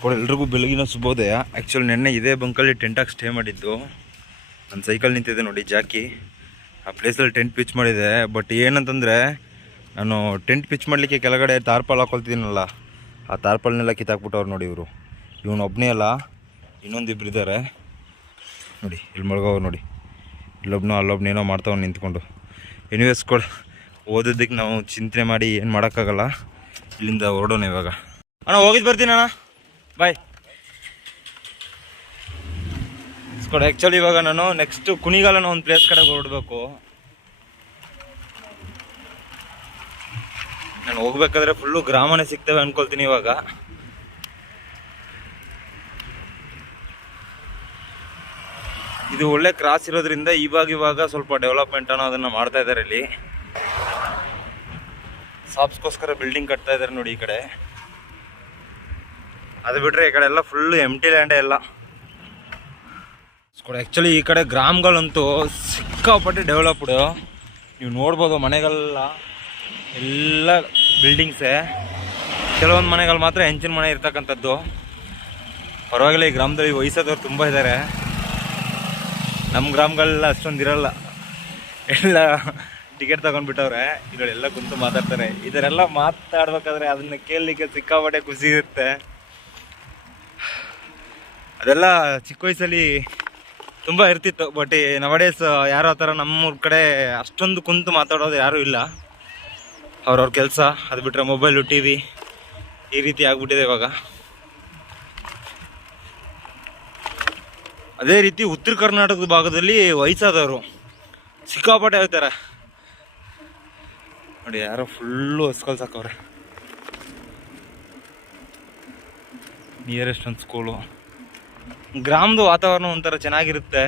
ಸ್ಕೋಡ್ ಎಲ್ರಿಗೂ ಬೆಳಗಿನ ಶುಭೋದಯ. ಆ್ಯಕ್ಚುಲಿ ನೆನ್ನೆ ಇದೇ ಬಂಕಲ್ಲಿ ಟೆಂಟಾಗಿ ಸ್ಟೇ ಮಾಡಿದ್ದು. ನನ್ನ ಸೈಕಲ್ ನಿಂತಿದೆ ನೋಡಿ ಜಾಕಿ, ಆ ಪ್ಲೇಸಲ್ಲಿ ಟೆಂಟ್ ಪಿಚ್ ಮಾಡಿದೆ. ಬಟ್ ಏನಂತಂದರೆ ನಾನು ಟೆಂಟ್ ಪಿಚ್ ಮಾಡಲಿಕ್ಕೆ ಕೆಳಗಡೆ ತಾರ್ಪಾಲ್ ಹಾಕೊಳ್ತಿದ್ದೀನಲ್ಲ, ಆ ತಾರ್ಪಾಲ್ನೆಲ್ಲ ಕಿತ್ತಾಕ್ಬಿಟ್ಟವ್ರು ನೋಡಿ ಇವರು. ಇವನು ಒಬ್ಬನೇ ಅಲ್ಲ, ಇನ್ನೊಂದಿಬ್ರು ಇದ್ದಾರೆ ನೋಡಿ, ಇಲ್ಲಿ ಮಳ್ಗವ್ರು ನೋಡಿ. ಇಲ್ಲೊಬ್ನೋ ಅಲ್ಲೊಬ್ನೇನೋ ಮಾಡ್ತಾವ್ ನಿಂತ್ಕೊಂಡು. ಎನಿವೇಸ್ ಸ್ಕೋಡ್ ಓದೋದಕ್ಕೆ ನಾವು ಚಿಂತನೆ ಮಾಡಿ ಏನು ಮಾಡೋಕ್ಕಾಗಲ್ಲ. ಇಲ್ಲಿಂದ ಹೊರಡೋಣ ಇವಾಗ. ಅಣ್ಣ ಹೋಗಿದ್ದು ಬರ್ತೀನಿ ಅಣ್ಣ, ಬಾಯ್. ಸ್ಕೋಡ್ ಆ್ಯಕ್ಚುಲಿ ಇವಾಗ ನಾನು ನೆಕ್ಸ್ಟ್ ಕುಣಿಗಾಲನ ಒಂದು ಪ್ಲೇಸ್ ಕಡೆಗೆ ಹೊರಡಬೇಕು. ನಾನು ಹೋಗ್ಬೇಕಾದ್ರೆ ಫುಲ್ಲು ಗ್ರಾಮನೇ ಸಿಗ್ತವೆ ಅನ್ಕೊಳ್ತೀನಿ. ಇವಾಗ ಇದು ಒಳ್ಳೆ ಕ್ರಾಸ್ ಇರೋದ್ರಿಂದ ಇವಾಗ ಸ್ವಲ್ಪ ಡೆವಲಪ್ಮೆಂಟ್ ಅನ್ನೋದನ್ನ ಮಾಡ್ತಾ ಇದ್ದಾರೆ. ಇಲ್ಲಿ ಶಾಪ್ಸ್ಗೋಸ್ಕರ ಬಿಲ್ಡಿಂಗ್ ಕಟ್ತಾ ಇದ್ದಾರೆ ನೋಡಿ ಈ ಕಡೆ. ಅದು ಬಿಟ್ಟರೆ ಈ ಕಡೆ ಎಲ್ಲ ಫುಲ್ಲು ಎಂಟಿ ಲ್ಯಾಂಡೇ ಎಲ್ಲ. ಆ್ಯಕ್ಚುಲಿ ಈ ಕಡೆ ಗ್ರಾಮಗಳಂತೂ ಸಿಕ್ಕಾಪಟ್ಟೆ ಡೆವಲಪ್ಡು. ನೀವು ನೋಡ್ಬೋದು ಮನೆಗಳೆಲ್ಲ ಎಲ್ಲ ಬಿಲ್ಡಿಂಗ್ಸೇ. ಕೆಲವೊಂದು ಮನೆಗಳು ಮಾತ್ರ ಹೆಂಚಿನ ಮನೆ ಇರ್ತಕ್ಕಂಥದ್ದು. ಪರವಾಗಿಲ್ಲ, ಈ ಗ್ರಾಮದಲ್ಲಿ ವಯಸ್ಸಾದವ್ರು ತುಂಬ ಇದ್ದಾರೆ. ನಮ್ಮ ಗ್ರಾಮಗಳೆಲ್ಲ ಅಷ್ಟೊಂದು ಇರಲ್ಲ, ಎಲ್ಲ ಟಿಕೆಟ್ ತಗೊಂಡ್ಬಿಟ್ಟವ್ರೆ. ಇದರಲ್ಲೆಲ್ಲ ಕುಂತು ಮಾತಾಡ್ತಾರೆ. ಇದರೆಲ್ಲ ಮಾತಾಡ್ಬೇಕಾದ್ರೆ ಅದನ್ನ ಕೇಳಲಿಕ್ಕೆ ಸಿಕ್ಕಾಪಟ್ಟೆ ಖುಷಿ ಇರುತ್ತೆ. ಅದೆಲ್ಲ ಚಿಕ್ಕ ವಯಸ್ಸಲ್ಲಿ ತುಂಬ ಇರ್ತಿತ್ತು. ಬಟ್ ನವಡೇಸ್ ಯಾರೋ ಆ ಥರ ನಮ್ಮೂರ ಕಡೆ ಅಷ್ಟೊಂದು ಕುಂತು ಮಾತಾಡೋದು ಯಾರೂ ಇಲ್ಲ. ಅವ್ರವ್ರ ಕೆಲಸ, ಅದು ಬಿಟ್ಟರೆ ಮೊಬೈಲು, ಟಿ ವಿ ಈ ರೀತಿ ಆಗ್ಬಿಟ್ಟಿದೆ ಇವಾಗ. ಅದೇ ರೀತಿ ಉತ್ತರ ಕರ್ನಾಟಕದ ಭಾಗದಲ್ಲಿ ವಯಸ್ಸಾದವರು ಸಿಕ್ಕಾಪಟ್ಟೆ ಹೇಳ್ತಾರೆ ನೋಡಿ. ಯಾರೋ ಫುಲ್ಲು ಹಸ್ಕಲ್ ಸಾಕವ್ರೆ. ನಿಯರೆಸ್ಟ್ ಒಂದು ಸ್ಕೂಲು. ಗ್ರಾಮದ ವಾತಾವರಣ ಒಂಥರ ಚೆನ್ನಾಗಿರುತ್ತೆ.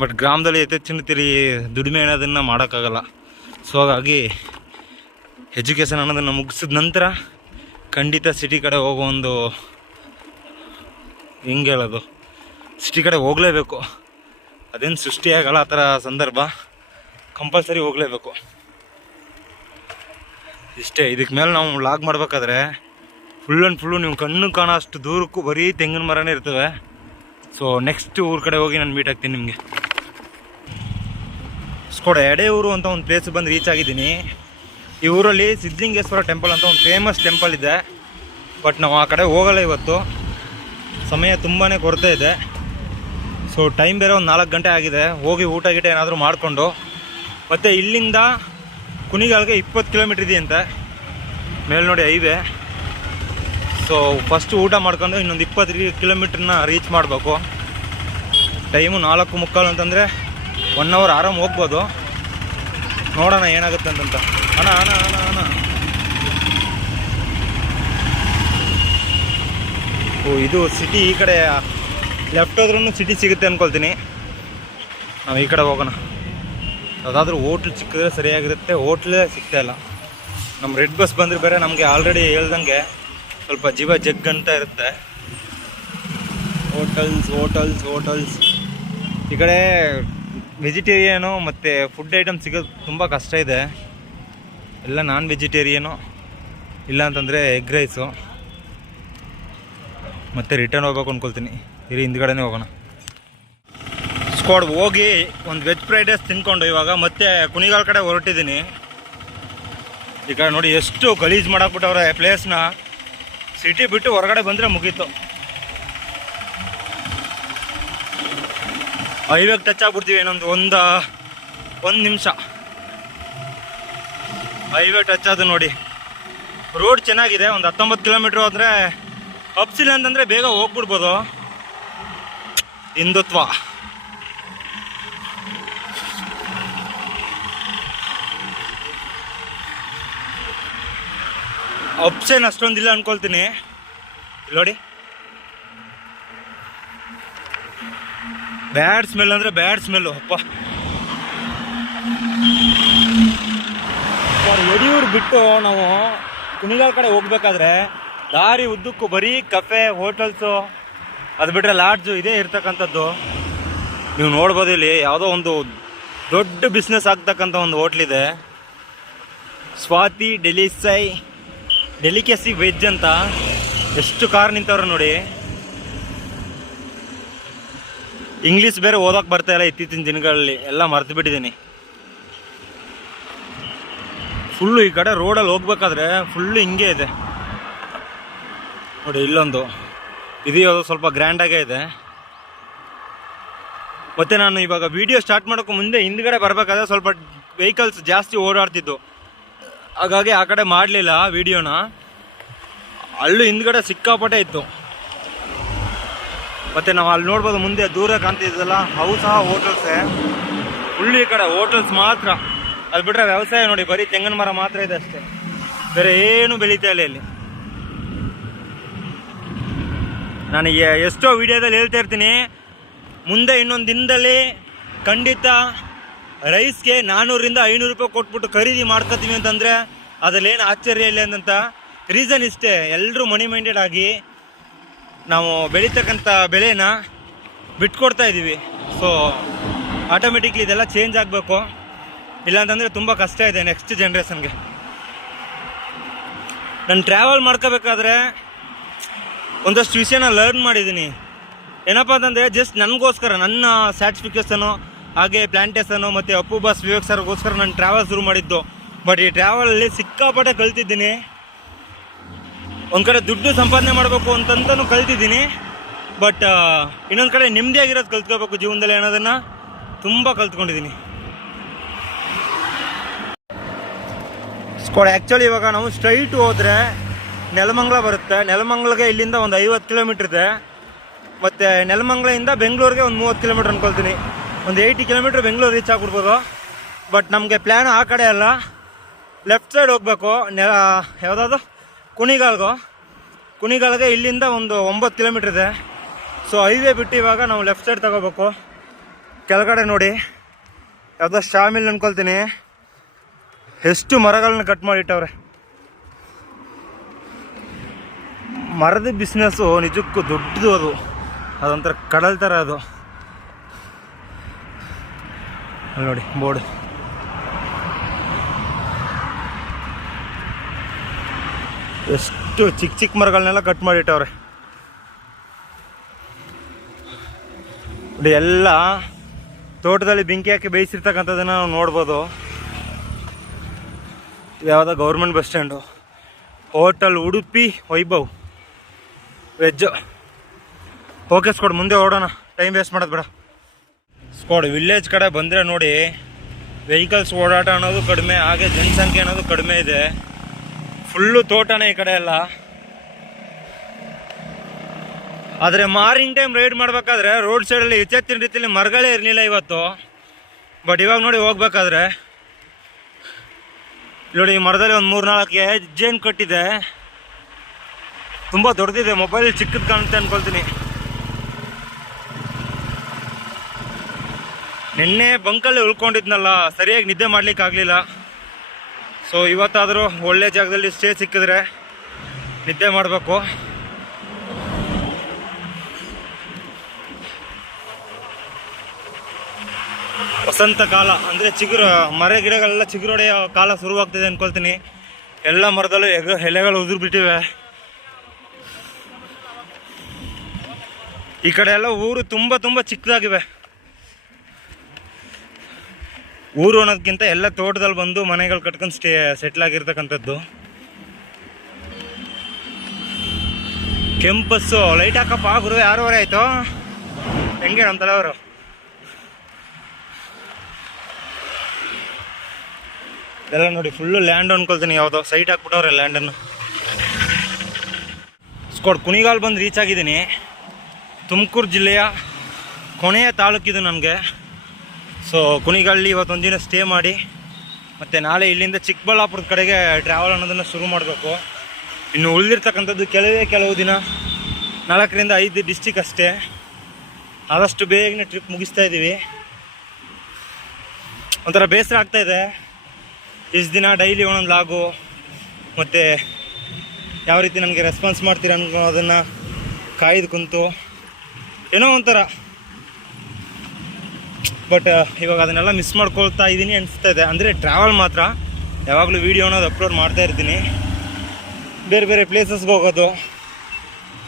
ಬಟ್ ಗ್ರಾಮದಲ್ಲಿ ಯಥೇಚ್ಛಿನ ದುಡಿಮೆ ಅನ್ನೋದನ್ನು ಮಾಡೋಕ್ಕಾಗಲ್ಲ. ಸೊ ಹಾಗಾಗಿ ಎಜುಕೇಷನ್ ಅನ್ನೋದನ್ನು ಮುಗಿಸಿದ ನಂತರ ಖಂಡಿತ ಸಿಟಿ ಕಡೆ ಹೋಗೋ ಒಂದು, ಹೆಂಗೆ ಹೇಳೋದು, ಸಿಟಿ ಕಡೆ ಹೋಗಲೇಬೇಕು. ಅದೇನು ಸೃಷ್ಟಿಯಾಗಲ್ಲ ಆ ಥರ ಸಂದರ್ಭ, ಕಂಪಲ್ಸರಿ ಹೋಗಲೇಬೇಕು. ಇಷ್ಟೇ. ಇದಕ್ಕೆ ಮೇಲೆ ನಾವು ವ್ಲಾಗ್ ಮಾಡಬೇಕಾದ್ರೆ ಫುಲ್ ಆ್ಯಂಡ್ ಫುಲ್ಲು ನೀವು ಕಣ್ಣು ಕಾಣೋ ಅಷ್ಟು ದೂರಕ್ಕೂ ಬರೀ ತೆಂಗಿನ ಮರನೇ ಇರ್ತವೆ. ಸೊ ನೆಕ್ಸ್ಟ್ ಊರ ಕಡೆ ಹೋಗಿ ನಾನು ಮೀಟ್ ಆಗ್ತೀನಿ ನಿಮಗೆ. ಸ್ಕೋಡ ಎಡೆಯೂರು ಅಂತ ಒಂದು ಪ್ಲೇಸ್ ಬಂದು ರೀಚ್ ಆಗಿದ್ದೀನಿ. ಈ ಊರಲ್ಲಿ ಸಿದ್ಧಲಿಂಗೇಶ್ವರ ಟೆಂಪಲ್ ಅಂತ ಒಂದು ಫೇಮಸ್ ಟೆಂಪಲ್ ಇದೆ. ಬಟ್ ನಾವು ಆ ಕಡೆ ಹೋಗಲ್ಲ ಇವತ್ತು, ಸಮಯ ತುಂಬಾ ಕೊರತೆ ಇದೆ. ಸೊ ಟೈಮ್ ಬೇರೆ ಒಂದು 4 ಗಂಟೆ ಆಗಿದೆ. ಹೋಗಿ ಊಟ ಗೀಟ ಏನಾದರೂ ಮಾಡಿಕೊಂಡು ಮತ್ತು ಇಲ್ಲಿಂದ ಕುಣಿಗಾಲ್ಗೆ 20 ಕಿಲೋಮೀಟ್ರ್ ಇದೆಯಂತೆ ಮೇಲೆ ನೋಡಿ ಹೈವೇ. ಸೊ ಫಸ್ಟು ಊಟ ಮಾಡ್ಕೊಂಡು ಇನ್ನೊಂದು 20 ಕಿಲೋಮೀಟ್ರನ್ನ ರೀಚ್ ಮಾಡಬೇಕು. ಟೈಮು 4:45 ಅಂತಂದರೆ 1 ಅವರ್ ಆರಾಮ್ ಹೋಗ್ಬೋದು. ನೋಡೋಣ ಏನಾಗುತ್ತೆ ಅಂತಂತ. ಅಣ್ಣ ಅಣ್ಣ ಅಣ್ಣ ಅಣ್ಣ ಓ, ಇದು ಸಿಟಿ. ಈ ಕಡೆ ಲೆಫ್ಟ್ ಹೋದ್ರೂ ಸಿಟಿ ಸಿಗುತ್ತೆ ಅಂದ್ಕೊಳ್ತೀನಿ. ನಾವು ಈ ಕಡೆ ಹೋಗೋಣ. ಯಾವುದಾದ್ರೂ ಹೋಟ್ಲ್ ಸಿಕ್ಕಿದ್ರೆ ಸರಿಯಾಗಿರುತ್ತೆ. ಹೋಟ್ಲೇ ಸಿಗ್ತಾಯಿಲ್ಲ. ನಮ್ಮ ರೆಡ್ ಬಸ್ ಬಂದರೆ ಬೇರೆ ನಮಗೆ ಆಲ್ರೆಡಿ ಹೇಳ್ದಂಗೆ ಸ್ವಲ್ಪ ಜೀವ ಜಗ್ ಅಂತ ಇರುತ್ತೆ. ಹೋಟಲ್ಸ್ ಈ ಕಡೆ ವೆಜಿಟೇರಿಯನು ಮತ್ತು ಫುಡ್ ಐಟಮ್ ಸಿಗೋದು ತುಂಬ ಕಷ್ಟ ಇದೆ. ಎಲ್ಲ ನಾನ್ ವೆಜಿಟೇರಿಯನು, ಇಲ್ಲ ಅಂತಂದರೆ ಎಗ್ ರೈಸು. ಮತ್ತು ರಿಟರ್ನ್ ಹೋಗ್ಬೇಕು ಅಂದ್ಕೊಳ್ತೀನಿ. ಇಲ್ಲಿ ಹಿಂದ್ಗಡೆನೇ ಹೋಗೋಣ. ಸ್ಕ್ವಾಡ್ ಹೋಗಿ ಒಂದು ವೆಜ್ ಫ್ರೈಡ್ ರೈಸ್ ತಿನ್ಕೊಂಡು ಇವಾಗ ಮತ್ತೆ ಕುಣಿಗಾಲ್ ಕಡೆ ಹೊರಟಿದ್ದೀನಿ. ಈ ಕಡೆ ನೋಡಿ ಎಷ್ಟು ಗಲೀಜು ಮಾಡಾಕ್ಬಿಟ್ಟವ್ರೆ ಪ್ಲೇಸ್ನ. ಸಿಟಿ ಬಿಟ್ಟು ಹೊರಗಡೆ ಬಂದರೆ ಮುಗೀತು. ಹೈವೇಗೆ ಟಚ್ ಆಗ್ಬಿಡ್ತೀವಿ. ಇನ್ನೊಂದು ಒಂದು ನಿಮಿಷ ಹೈವೇ ಟಚ್ ಆದ ನೋಡಿ. ರೋಡ್ ಚೆನ್ನಾಗಿದೆ. ಒಂದು 19 ಕಿಲೋಮೀಟ್ರ್ ಹೋದರೆ ಅಪ್ಸಿಲ್ಲ ಅಂತಂದರೆ ಬೇಗ ಹೋಗ್ಬಿಡ್ಬೋದು. ಹಿಂದುತ್ವ. ಅಪ್ಸೇನು ಅಷ್ಟೊಂದಿಲ್ಲ ಅಂದ್ಕೊಳ್ತೀನಿ. ಇಲ್ಲಿ ನೋಡಿ, ಬ್ಯಾಡ್ ಸ್ಮೆಲ್ ಅಂದರೆ ಬ್ಯಾಡ್ ಸ್ಮೆಲ್ಲು. ಅಪ್ಪ, ಯಡಿಯೂರು ಬಿಟ್ಟು ನಾವು ಕುಣಿಗಾಲ್ ಕಡೆ ಹೋಗ್ಬೇಕಾದ್ರೆ ದಾರಿ ಉದ್ದಕ್ಕೂ ಬರೀ ಕಫೆ, ಹೋಟೆಲ್ಸು, ಅದು ಬಿಟ್ಟರೆ ಲಾಡ್ಜು ಇದೇ ಇರ್ತಕ್ಕಂಥದ್ದು. ನೀವು ನೋಡ್ಬೋದು. ಇಲ್ಲಿ ಯಾವುದೋ ಒಂದು ದೊಡ್ಡ ಬಿಸ್ನೆಸ್ ಆಗ್ತಕ್ಕಂಥ ಒಂದು ಹೋಟ್ಲಿದೆ, ಸ್ವಾತಿ ಡೆಲಿಕೆಸಿ ವೆಜ್ ಅಂತ. ಎಷ್ಟು ಕಾರ್ ನಿಂತವ್ರೆ ನೋಡಿ. ಇಂಗ್ಲೀಷ್ ಬೇರೆ ಓದೋಕೆ ಬರ್ತಾ ಇಲ್ಲ ಇತ್ತೀಚಿನ ದಿನಗಳಲ್ಲಿ, ಎಲ್ಲ ಮರ್ತು ಬಿಟ್ಟಿದ್ದೀನಿ. ಫುಲ್ಲು ಈ ಕಡೆ ರೋಡಲ್ಲಿ ಹೋಗ್ಬೇಕಾದ್ರೆ ಫುಲ್ಲು ಹಿಂಗೆ ಇದೆ ನೋಡಿ. ಇಲ್ಲೊಂದು ಇದು ಸ್ವಲ್ಪ ಗ್ರ್ಯಾಂಡಾಗೇ ಇದೆ. ಮತ್ತು ನಾನು ಇವಾಗ ವಿಡಿಯೋ ಸ್ಟಾರ್ಟ್ ಮಾಡೋಕ್ಕೂ ಮುಂದೆ ಹಿಂದ್ಗಡೆ ಬರಬೇಕಾದ್ರೆ ಸ್ವಲ್ಪ ವೆಹಿಕಲ್ಸ್ ಜಾಸ್ತಿ ಓಡಾಡ್ತಿದ್ದು, ಹಾಗಾಗಿ ಆ ಕಡೆ ಮಾಡಲಿಲ್ಲ ವಿಡಿಯೋನ. ಅಲ್ಲೂ ಹಿಂದ್ಗಡೆ ಸಿಕ್ಕಾಪಟ್ಟೆ ಇತ್ತು. ಮತ್ತು ನಾವು ಅಲ್ಲಿ ನೋಡ್ಬೋದು ಮುಂದೆ ದೂರ ಕಾಣ್ತಿದ್ದಲ್ಲ, ಅವು ಸಹ ಹೋಟೆಲ್ಸೇ. ಫುಲ್ ಈ ಕಡೆ ಹೋಟೆಲ್ಸ್ ಮಾತ್ರ. ಅದು ಬಿಟ್ಟರೆ ವ್ಯವಸಾಯ ನೋಡಿ, ಬರೀ ತೆಂಗಿನ ಮರ ಮಾತ್ರ ಇದೆ ಅಷ್ಟೇ, ಬೇರೆ ಏನು ಬೆಳೀತಾ ಇಲ್ಲ ಇಲ್ಲಿ. ನನಗೆ ಎಷ್ಟೋ ವಿಡಿಯೋದಲ್ಲಿ ಹೇಳ್ತಾ ಇರ್ತೀನಿ, ಮುಂದೆ ಇನ್ನೊಂದು ದಿನದಲ್ಲಿ ಖಂಡಿತ ರೈಸ್ಗೆ 400 - 500 ರೂಪಾಯಿ ಕೊಟ್ಬಿಟ್ಟು ಖರೀದಿ ಮಾಡ್ಕೊತೀವಿ ಅಂತಂದರೆ ಅದರಲ್ಲೇನು ಆಶ್ಚರ್ಯ ಇಲ್ಲ ಅಂತ. ರೀಸನ್ ಇಷ್ಟೇ, ಎಲ್ಲರೂ ಮನಿ ಮೈಂಡೆಡ್ ಆಗಿ ನಾವು ಬೆಳೀತಕ್ಕಂಥ ಬೆಳೆನ ಬಿಟ್ಕೊಡ್ತಾ ಇದ್ದೀವಿ. ಸೊ ಆಟೋಮೆಟಿಕ್ಲಿ ಇದೆಲ್ಲ ಚೇಂಜ್ ಆಗಬೇಕು, ಇಲ್ಲಾಂತಂದರೆ ತುಂಬ ಕಷ್ಟ ಇದೆ ನೆಕ್ಸ್ಟ್ ಜನ್ರೇಷನ್ಗೆ. ನಾನು ಟ್ರಾವೆಲ್ ಮಾಡ್ಕೋಬೇಕಾದ್ರೆ ಒಂದಷ್ಟು ವಿಷಯನ ಲರ್ನ್ ಮಾಡಿದ್ದೀನಿ. ಏನಪ್ಪ ಅಂತಂದರೆ ಜಸ್ಟ್ ನನಗೋಸ್ಕರ, ನನ್ನ ಸ್ಯಾಟಿಸ್ಫಿಕೇಷನು, ಹಾಗೆ ಪ್ಲ್ಯಾಂಟೇಷನು ಮತ್ತು ಅಪ್ಪು ಬಾಸ್ ವಿವೇಕ್ ಸರ್ಗೋಸ್ಕರ ನಾನು ಟ್ರಾವೆಲ್ ಶುರು ಮಾಡಿದ್ದು. ಬಟ್ ಈ ಟ್ರಾವೆಲಲ್ಲಿ ಸಿಕ್ಕಾಪಟ್ಟೆ ಕಲ್ತಿದ್ದೀನಿ. ಒಂದು ಕಡೆ ದುಡ್ಡು ಸಂಪಾದನೆ ಮಾಡಬೇಕು ಅಂತಂತನೂ ಕಲ್ತಿದ್ದೀನಿ. ಬಟ್ ಇನ್ನೊಂದು ಕಡೆ ನೆಮ್ಮದಿಯಾಗಿರೋದು ಕಲ್ತ್ಕೋಬೇಕು ಜೀವನದಲ್ಲಿ ಅನ್ನೋದನ್ನು ತುಂಬ ಕಲ್ತ್ಕೊಂಡಿದ್ದೀನಿ. ಆ್ಯಕ್ಚುಲಿ ಇವಾಗ ನಾವು ಸ್ಟ್ರೈಟ್ ಹೋದರೆ ನೆಲಮಂಗಲ ಬರುತ್ತೆ. ನೆಲಮಂಗಲಗೆ ಇಲ್ಲಿಂದ ಒಂದು 50 ಕಿಲೋಮೀಟ್ರ್ ಇದೆ. ಮತ್ತು ನೆಲಮಂಗಲದಿಂದ ಬೆಂಗಳೂರಿಗೆ ಒಂದು 30 ಕಿಲೋಮೀಟ್ರ್ ಅಂದ್ಕೊಳ್ತೀನಿ. ಒಂದು 80 ಕಿಲೋಮೀಟ್ರ್ ಬೆಂಗಳೂರು ರೀಚ್ ಆಗಿಬಿಡ್ಬೋದು. ಬಟ್ ನಮಗೆ ಪ್ಲ್ಯಾನ್ ಆ ಕಡೆ ಅಲ್ಲ, ಲೆಫ್ಟ್ ಸೈಡ್ ಹೋಗಬೇಕು. ಯಾವುದಾದ್ರು ಕುಣಿಗಾಲ್ಗೆ ಇಲ್ಲಿಂದ ಒಂದು 9 ಕಿಲೋಮೀಟ್ರ್ ಇದೆ. ಸೊ ಹೈವೇ ಬಿಟ್ಟು ಇವಾಗ ನಾವು ಲೆಫ್ಟ್ ಸೈಡ್ ತಗೋಬೇಕು. ಕೆಳಗಡೆ ನೋಡಿ ಯಾವುದೋ ಶಾ ಮಿಲ್ ಅಂದ್ಕೊಳ್ತೀನಿ, ಎಷ್ಟು ಮರಗಳನ್ನ ಕಟ್ ಮಾಡಿಟ್ಟವ್ರೆ. ಮರದ ಬಿಸ್ನೆಸ್ಸು ನಿಜಕ್ಕೂ ದೊಡ್ಡದು, ಅದೊಂಥರ ಕಡಲ್ ಥರ ಅದು. ಅಲ್ಲಿ ನೋಡಿ ಬೋರ್ಡ್, ಎಷ್ಟು ಚಿಕ್ಕ ಚಿಕ್ಕ ಮರಗಳನ್ನೆಲ್ಲ ಕಟ್ ಮಾಡಿಟ್ಟವ್ರೆ. ನೋಡಿ ಎಲ್ಲ ತೋಟದಲ್ಲಿ ಬೆಂಕಿ ಹಾಕಿ ಬೇಯಿಸಿರ್ತಕ್ಕಂಥದ್ದನ್ನು ನಾವು ನೋಡ್ಬೋದು. ಯಾವುದೋ government bus stand, hotel Udupi Vaibhav veg. Okay ಸ್ಕೋಡ್, ಮುಂದೆ ಓಡೋಣ, ಟೈಮ್ ವೇಸ್ಟ್ ಮಾಡೋದು ಬೇಡ. ಸ್ಕೋಡ್ ವಿಲೇಜ್ ಕಡೆ ಬಂದರೆ ನೋಡಿ ವೆಹಿಕಲ್ಸ್ ಓಡಾಟ ಅನ್ನೋದು ಕಡಿಮೆ, ಹಾಗೆ ಜನಸಂಖ್ಯೆ ಅನ್ನೋದು ಕಡಿಮೆ ಇದೆ. ಫುಲ್ಲು ತೋಟನೇ ಈ ಕಡೆ ಎಲ್ಲ. ಆದರೆ ಮಾರ್ನಿಂಗ್ ಟೈಮ್ ರೈಡ್ ಮಾಡಬೇಕಾದ್ರೆ ರೋಡ್ ಸೈಡಲ್ಲಿ ಎಚ್ಚೆತ್ತಿನ ರೀತಿಯಲ್ಲಿ ಮರಗಳೇ ಇರಲಿಲ್ಲ ಇವತ್ತು. ಬಟ್ ಇವಾಗ ನೋಡಿ ಹೋಗ್ಬೇಕಾದ್ರೆ ನೋಡಿ ಈ ಮರದಲ್ಲಿ ಒಂದು 3-4 ಹೆಜ್ಜೆನ್ ಕಟ್ಟಿದೆ. ತುಂಬ ದೊಡ್ಡದಿದೆ, ಮೊಬೈಲ್ ಚಿಕ್ಕದು ಕಾಣುತ್ತೆ ಅಂದ್ಕೊಳ್ತೀನಿ. ನಿನ್ನೆ ಬಂಕಲ್ಲಿ ಉಳ್ಕೊಂಡಿದ್ನಲ್ಲ, ಸರಿಯಾಗಿ ನಿದ್ದೆ ಮಾಡ್ಲಿಕ್ಕೆ ಆಗಲಿಲ್ಲ. ಸೊ ಇವತ್ತಾದರೂ ಒಳ್ಳೆ ಜಾಗದಲ್ಲಿ ಸ್ಟೇ ಸಿಕ್ಕಿದ್ರೆ ನಿದ್ದೆ ಮಾಡಬೇಕು. ವಸಂತ ಕಾಲ ಅಂದರೆ ಮರ ಗಿಡಗಳೆಲ್ಲ ಚಿಗುರೊಡೆಯೋ ಕಾಲ ಶುರುವಾಗ್ತಿದೆ ಅಂದ್ಕೊಳ್ತೀನಿ. ಎಲ್ಲ ಮರದಲ್ಲೂ ಎಲೆಗಳು ಉದುರ್ಬಿಟ್ಟಿವೆ. ಈ ಕಡೆ ಎಲ್ಲ ಊರು ತುಂಬ ತುಂಬ ಚಿಕ್ಕದಾಗಿವೆ. ಊರು ಅನ್ನೋದಕ್ಕಿಂತ ಎಲ್ಲ ತೋಟದಲ್ಲಿ ಬಂದು ಮನೆಗಳು ಕಟ್ಕೊಂಡು ಸೆಟ್ಲ್ ಆಗಿರ್ತಕ್ಕಂಥದ್ದು. ಕೆಂಪಸ್ಸು ಲೈಟ್ ಹಾಕಪ್ಪ ಗುರು, 6:30 ಆಯಿತು. ಹೆಂಗೆ ನಮ್ಮ ತಲೆಯವರು? ಎಲ್ಲ ನೋಡಿ ಫುಲ್ಲು ಲ್ಯಾಂಡ್ ಅಂದ್ಕೊಳ್ತೀನಿ, ಯಾವುದೋ ಸೈಟ್ ಹಾಕ್ಬಿಟ್ಟವ್ರೆ ಲ್ಯಾಂಡನ್ನು. ಕುಣಿಗಾಲ್ ಬಂದು ರೀಚ್ ಆಗಿದ್ದೀನಿ. ತುಮಕೂರು ಜಿಲ್ಲೆಯ ಕೊನೆಯ ತಾಲೂಕಿದು ನನಗೆ. ಸೊ ಕುಣಿಗಾಲಲ್ಲಿ ಇವತ್ತೊಂದು ದಿನ ಸ್ಟೇ ಮಾಡಿ ಮತ್ತು ನಾಳೆ ಇಲ್ಲಿಂದ ಚಿಕ್ಕಬಳ್ಳಾಪುರದ ಕಡೆಗೆ ಟ್ರಾವೆಲ್ ಅನ್ನೋದನ್ನು ಶುರು ಮಾಡಬೇಕು. ಇನ್ನು ಉಳಿದಿರ್ತಕ್ಕಂಥದ್ದು ಕೆಲವು ದಿನ, 4 - 5 ಡಿಸ್ಟಿಕ್ ಅಷ್ಟೇ. ಆದಷ್ಟು ಬೇಗನೆ ಟ್ರಿಪ್ ಮುಗಿಸ್ತಾ ಇದ್ದೀವಿ. ಒಂಥರ ಬೇಸರ ಆಗ್ತಾಯಿದೆ. ಇಷ್ಟು ದಿನ ಡೈಲಿ ಒಂದೊಂದು ಲಾಗು ಮತ್ತು ಯಾವ ರೀತಿ ನನಗೆ ರೆಸ್ಪಾನ್ಸ್ ಮಾಡ್ತೀರ ಅನ್ನೋದನ್ನು ಕಾಯ್ದು ಕುಂತು ಏನೋ ಒಂಥರ. ಬಟ್ ಇವಾಗ ಅದನ್ನೆಲ್ಲ ಮಿಸ್ ಮಾಡ್ಕೊಳ್ತಾ ಇದ್ದೀನಿ ಅನಿಸ್ತಾ ಇದೆ. ಅಂದರೆ ಟ್ರಾವೆಲ್ ಮಾತ್ರ ಯಾವಾಗಲೂ ವೀಡಿಯೋ ಅನ್ನೋದು ಅಪ್ಲೋಡ್ ಮಾಡ್ತಾ ಇರ್ತೀನಿ. ಬೇರೆ ಬೇರೆ ಪ್ಲೇಸಸ್ಗೆ ಹೋಗೋದು,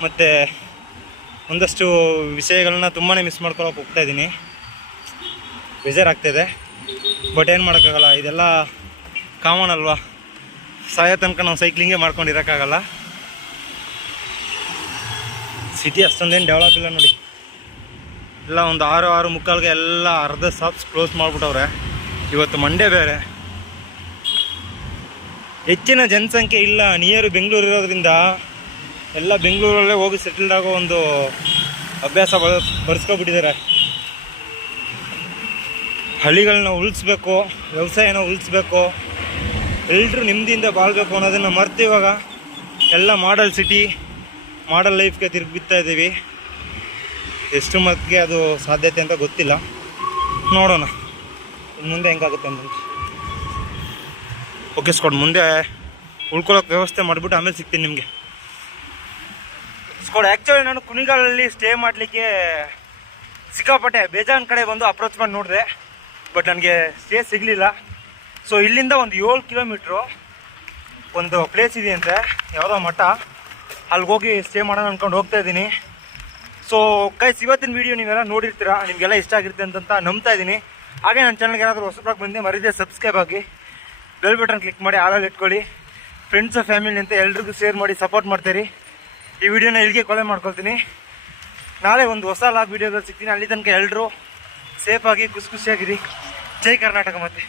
ಮತ್ತು ಒಂದಷ್ಟು ವಿಷಯಗಳನ್ನ ತುಂಬಾ ಮಿಸ್ ಮಾಡ್ಕೊಳಕ್ಕೆ ಹೋಗ್ತಾಯಿದ್ದೀನಿ. ಬೇಜಾರಾಗ್ತಾಯಿದೆ. ಬಟ್ ಏನು ಮಾಡೋಕ್ಕಾಗಲ್ಲ, ಇದೆಲ್ಲ ಕಾಮನ್ ಅಲ್ವಾ. ಸಾಯೋ ತನಕ ನಾವು ಸೈಕ್ಲಿಂಗೇ ಮಾಡ್ಕೊಂಡಿರೋಕ್ಕಾಗಲ್ಲ. ಸಿಟಿ ಅಷ್ಟೊಂದೇನು ಡೆವಲಪ್ ಇಲ್ಲ ನೋಡಿ. ಎಲ್ಲ ಒಂದು 6-6:45 ಎಲ್ಲ ಅರ್ಧ ಶಾಪ್ಸ್ ಕ್ಲೋಸ್ ಮಾಡಿಬಿಟ್ಟವ್ರೆ. ಇವತ್ತು ಮಂಡೇ ಬೇರೆ. ಹೆಚ್ಚಿನ ಜನಸಂಖ್ಯೆ ಇಲ್ಲ, ನಿಯರು ಬೆಂಗಳೂರು ಇರೋದ್ರಿಂದ ಎಲ್ಲ ಬೆಂಗಳೂರಲ್ಲೇ ಹೋಗಿ ಸೆಟಲ್ಡ್ ಆಗೋ ಒಂದು ಅಭ್ಯಾಸ ಬರೆಸ್ಕೊಬಿಟ್ಟಿದ್ದಾರೆ. ಹಳ್ಳಿಗಳನ್ನ ಉಳಿಸ್ಬೇಕು, ವ್ಯವಸಾಯನ ಉಳಿಸ್ಬೇಕು, ಎಲ್ಲರೂ ನೆಮ್ಮದಿಯಿಂದ ಬಾಳ್ಬೇಕು ಅನ್ನೋದನ್ನು ಮರ್ತು ಇವಾಗ ಎಲ್ಲ ಮಾಡಲ್ ಸಿಟಿ, ಮಾಡಲ್ ಲೈಫ್ಗೆ ತಿರುಗಿ ಬಿತ್ತಾ ಇದ್ದೀವಿ. ಎಷ್ಟು ಮಟ್ಟಿಗೆ ಅದು ಸಾಧ್ಯತೆ ಅಂತ ಗೊತ್ತಿಲ್ಲ, ನೋಡೋಣ ಮುಂದೆ ಹೆಂಗಾಗುತ್ತೆ ಅಂತ. ಓಕೆ ಸ್ಕ್ವಾಡ್, ಮುಂದೆ ಉಳ್ಕೊಳ್ಳೋಕೆ ವ್ಯವಸ್ಥೆ ಮಾಡಿಬಿಟ್ಟು ಆಮೇಲೆ ಸಿಗ್ತೀನಿ ನಿಮಗೆ. ಸ್ಕ್ವಾಡ್, ಆ್ಯಕ್ಚುಲಿ ನಾನು ಕುಣಿಗಾಲಲ್ಲಿ ಸ್ಟೇ ಮಾಡಲಿಕ್ಕೆ ಸಿಕ್ಕಾಪಟ್ಟೆ ಬೇಜಾನ್ ಕಡೆ ಬಂದು ಅಪ್ರೋಚ್ ಮಾಡಿ ನೋಡಿದೆ, ಬಟ್ ನನಗೆ ಸ್ಟೇ ಸಿಗಲಿಲ್ಲ. ಸೊ ಇಲ್ಲಿಂದ ಒಂದು 7 ಕಿಲೋಮೀಟ್ರು ಒಂದು ಪ್ಲೇಸ್ ಇದೆಯಂತೆ, ಯಾವುದೋ ಮಠ, ಅಲ್ಲಿಗೆ ಹೋಗಿ ಸ್ಟೇ ಮಾಡೋಣ ಅಂದ್ಕೊಂಡು ಹೋಗ್ತಾ ಇದ್ದೀನಿ. ಸೊ ಗೈಸ್, ಇವತ್ತಿನ ವೀಡಿಯೋ ನೀವೆಲ್ಲ ನೋಡಿರ್ತೀರಾ, ನಿಮಗೆಲ್ಲ ಇಷ್ಟ ಆಗಿರುತ್ತೆ ಅಂತ ನಂಬ್ತಾ ಇದ್ದೀನಿ. ಹಾಗೆ ನನ್ನ ಚಾನಲ್ಗೆ ಏನಾದರೂ ಹೊಸಬ್ರಾಗಿ ಬಂದೆ ಮರೀದೆ ಸಬ್ಸ್ಕ್ರೈಬ್ ಆಗಿ, ಬೆಲ್ ಬಟನ್ ಕ್ಲಿಕ್ ಮಾಡಿ ಆಲಲ್ಲಿ ಇಟ್ಕೊಳ್ಳಿ. ಫ್ರೆಂಡ್ಸ್ ಫ್ಯಾಮಿಲಿ ಅಂತ ಎಲ್ರಿಗೂ ಶೇರ್ ಮಾಡಿ ಸಪೋರ್ಟ್ ಮಾಡ್ತೀರಿ. ಈ ವಿಡಿಯೋನ ಇಲ್ಲಿಗೆ ಕೊಲೆ ಮಾಡ್ಕೊಳ್ತೀನಿ. ನಾಳೆ ಒಂದು ಹೊಸ ಲಾಗ್ ವೀಡಿಯೋದಲ್ಲಿ ಸಿಗ್ತೀನಿ. ಅಲ್ಲಿ ತನಕ ಎಲ್ಲರೂ ಸೇಫಾಗಿ ಖುಷಿಯಾಗಿರಿ. ಜೈ ಕರ್ನಾಟಕ. ಮತ್ತೆ